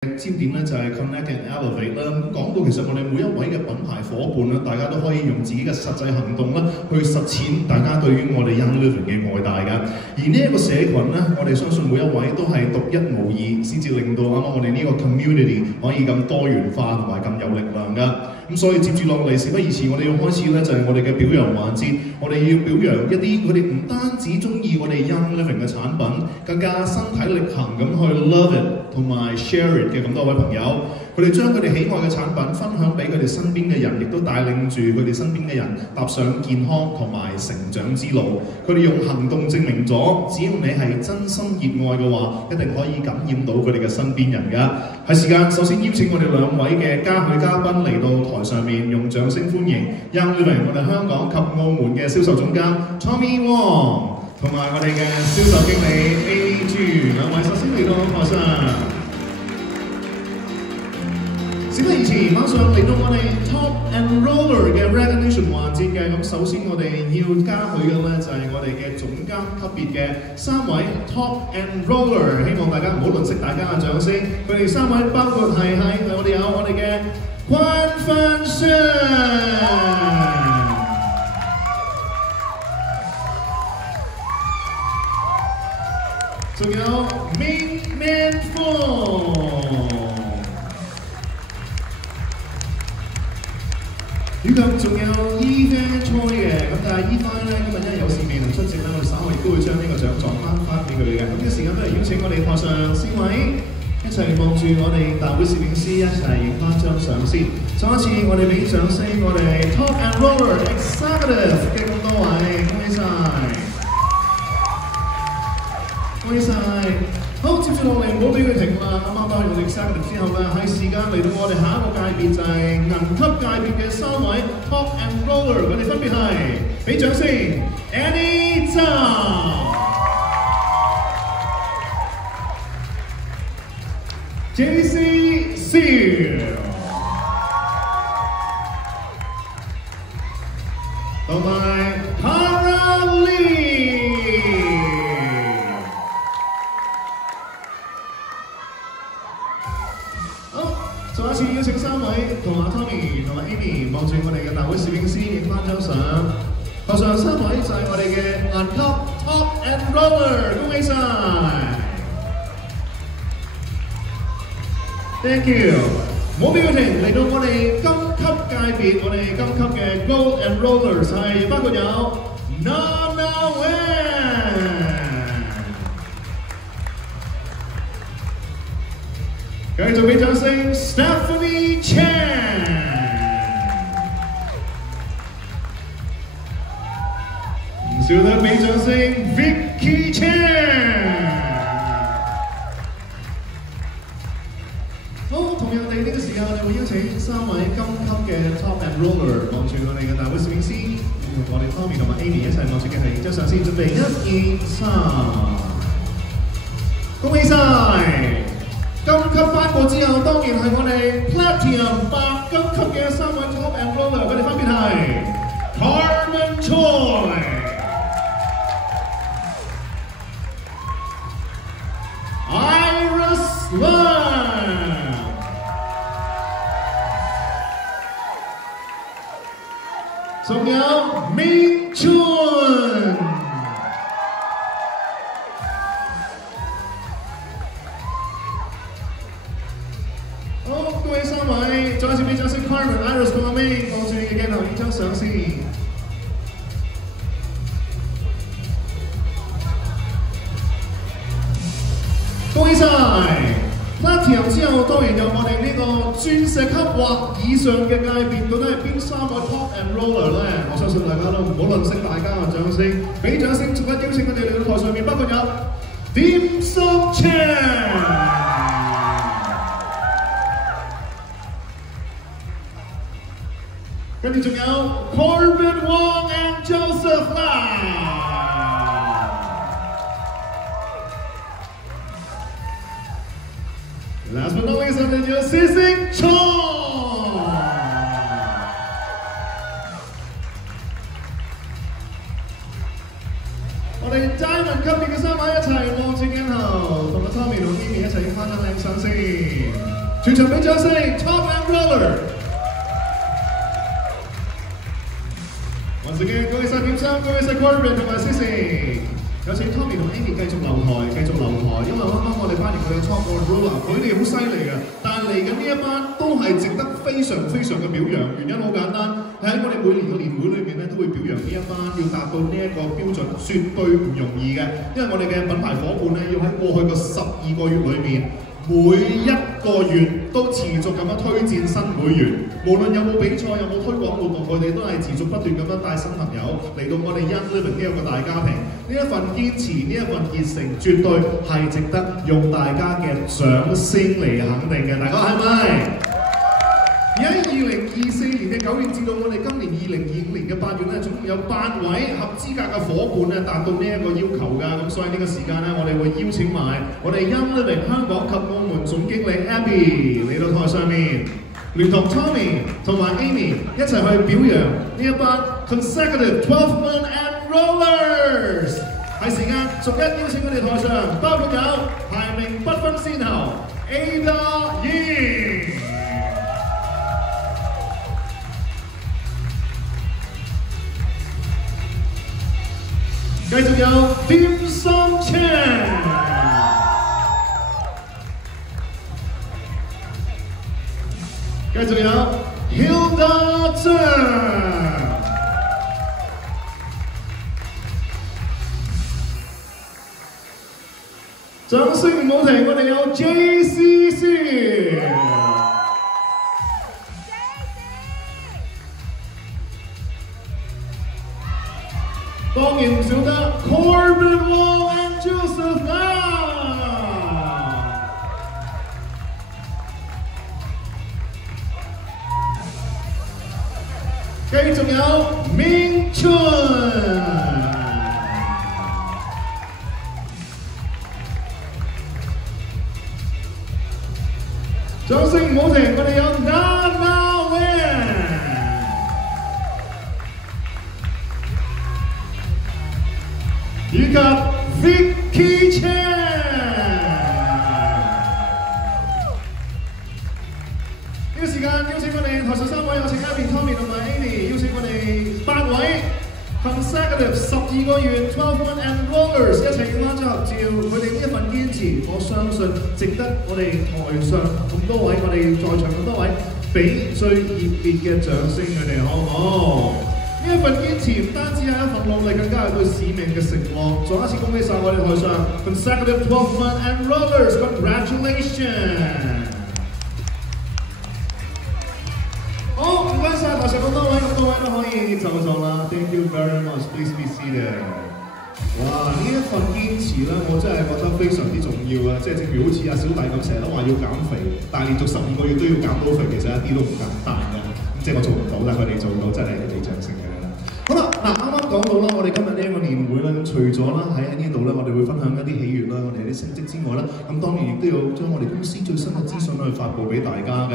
焦點咧就係 connect and elevate 啦。咁講到其實我哋每一位嘅品牌伙伴啦，大家都可以用自己嘅實際行動啦，去實踐大家對於我哋 Young Living 嘅愛戴㗎。而呢一個社群咧，我哋相信每一位都係獨一無二，先至令到啱啱我哋呢個 community 可以咁多元化同埋咁有力量㗎。咁所以接住落嚟，事不宜遲，我哋要開始咧就係我哋嘅表揚環節。我哋要表揚一啲佢哋唔單止中意我哋 Young Living 嘅產品，更加身體力行咁去 love it 同埋 share it 嘅咁多位朋友。佢哋將佢哋喜愛嘅產品分享俾佢哋身邊嘅人，亦都帶領住佢哋身邊嘅人踏上健康同埋成長之路。佢哋用行動證明咗，只要你係真心熱愛嘅話，一定可以感染到佢哋嘅身邊人㗎。係時間，首先邀請我哋兩位嘅嘉賓嚟到台上面，用掌聲歡迎 Young Living 我哋香港及澳門嘅銷售總監 Tommy Wong 同埋我哋嘅銷售經理 AG 兩位，首先嚟到台上。事不宜遲，馬上嚟到我哋 Top and Roller 嘅 recognition 環節嘅。咁首先我哋要嘉許嘅咧就係我哋嘅總監級別嘅三位 Top and Roller， 希望大家唔好吝嗇大家嘅掌聲。佢哋三位包括係我哋有我哋嘅關芬勝，仲有 Ming Man Fong。以及仲有伊番菜嘅，咁但係伊番咧今日因為有事未能出席啦，我哋稍後亦都會將呢個獎狀翻俾佢哋嘅。咁呢個時間都係邀請我哋台上四位一齊望住我哋大會攝影師一齊影翻張相先。再一次我哋俾掌聲，我哋 Top and Roller Executive 嘅咁多位，恭喜晒！恭喜晒！好，接住落嚟唔好俾佢停啦，啱啱包完我哋 executive 之後咧，係時間嚟到我哋下一個界別就係銀級界別嘅三位 Top and Roller， 佢哋分別係俾掌聲 Annie Zhang、JC Seal 同埋 Tara Lee。再一次邀請三位同阿 Tommy 同埋 Amy 望住我哋嘅大會攝影師影翻張相。台上三位就係我哋嘅銀級 Top and Roller， 恭喜晒 ！Thank you。唔好俾佢停，嚟到我哋金級界別，我哋金級嘅 Gold and Rollers 係包括有 Nana Wen。繼續俾掌聲 Stephanie Chan， 唔少得俾掌聲 Vicky Chan。 好，同樣地呢個時間我哋會邀請三位金級嘅 Top and Roller 望住我哋嘅大會攝影師，同我哋 Tommy 同埋 Amy 一齊望住嘅係影張相先，準備1、2、3，恭喜晒！金級翻過之後，當然係我哋 Platinum 白金級嘅三位 Top and Roller， 佢哋分別係 Carmen Choi、Iris Lam、仲有 Ming Chun。好，各位三位，再一次俾掌聲 Carmen、Iris 同阿 Ming， 望住你嘅鏡頭影張相先。恭喜晒 ！Platinum 之後當然有我哋呢個鑽石級或以上嘅界別，到底係邊三個 Top and Roller 咧？我相信大家都唔好吝嗇大家嘅掌聲，俾掌聲，逐一邀請佢哋嚟到台上面，包括有 Dim Sum Chan。跟住仲有 Corbin Wong and Joseph Lau。Last but not least， 我哋有 Sising Chong。我哋 Diamond 級別嘅三位一齊望住鏡頭，同阿 Tommy 同 Amy 一齊影翻張靚相先。全場俾掌聲 ，Top and Roller。Once again， 恭喜晒點生，恭喜晒 Corbin 同埋 Sissy。有請 Tommy 同 Amy 繼續留台，因為啱啱我哋班連佢哋 Top and Roller， 佢哋好犀利嘅，但係嚟緊呢一班都係值得非常嘅表揚。原因好簡單，喺我哋每年嘅年會裏面咧，都會表揚呢一班要達到呢一個標準，絕對唔容易嘅。因為我哋嘅品牌伙伴咧，要喺過去嘅12個月裏面。每一個月都持續咁樣推薦新會員，無論有冇比賽，有冇推廣活動，佢哋都係持續不斷咁樣帶新朋友嚟到我哋 Young Living 呢一個大家庭。呢一份堅持，呢一份熱誠，絕對係值得用大家嘅掌聲嚟肯定嘅。大家係咪？而喺2024年嘅9月至到我哋今年2025年嘅8月咧，總共有8位合資格嘅伙伴咧達到呢一個要求㗎。咁所以呢個時間咧，我哋會邀請埋我哋 Young Living 香港及澳門總經理 Abby 嚟到台上面，聯同 Tommy 同埋 Amy 一齊去表揚呢一班 consecutive 12-month and rollers。係時間逐一邀請佢哋台上，包括有排名不分先後 Ada Yin。繼續有點心車，繼續有 Hilda Zhang， 掌聲唔好停，我哋有 JCC。當然唔少得 Corbin Wall and Joseph Lau， 繼續有 Ming Chun， 掌聲唔好停，我哋有 Nana Wen。以及 Vicky Chan。呢個時間邀請我哋台上3位，有請 Abby、Tommy 同埋 Amy， 邀請我哋8位 consecutive 12個月 12-month and rollers 一齊影翻張合照。佢哋呢一份堅持，我相信值得我哋台上咁多位，我哋在場咁多位俾最熱烈嘅掌聲佢哋，好唔好？呢一份堅持唔單止係一份努力，更加係對使命嘅承諾。再一次恭喜晒我哋台上 consecutive 12-month and rollers， congratulations！ 好，唔該晒台上咁多位，咁多位都可以就啦。Thank you very much. Please be seated。哇！呢一份堅持咧，我真係覺得非常之重要啊！即係正如好似阿小弟咁，成日都話要減肥，但係連續12個月都要減到肥，其實一啲都唔簡單嘅。即係我做唔到，但係佢哋做到，真係要俾掌聲嘅啦。好啦，嗱啱啱講到啦，我哋今日呢一個年會啦，咁除咗啦喺呢度咧，我哋會分享一啲喜悅啦，我哋啲成績之外啦，咁當然亦都要將我哋公司最新嘅資訊去發布俾大家嘅。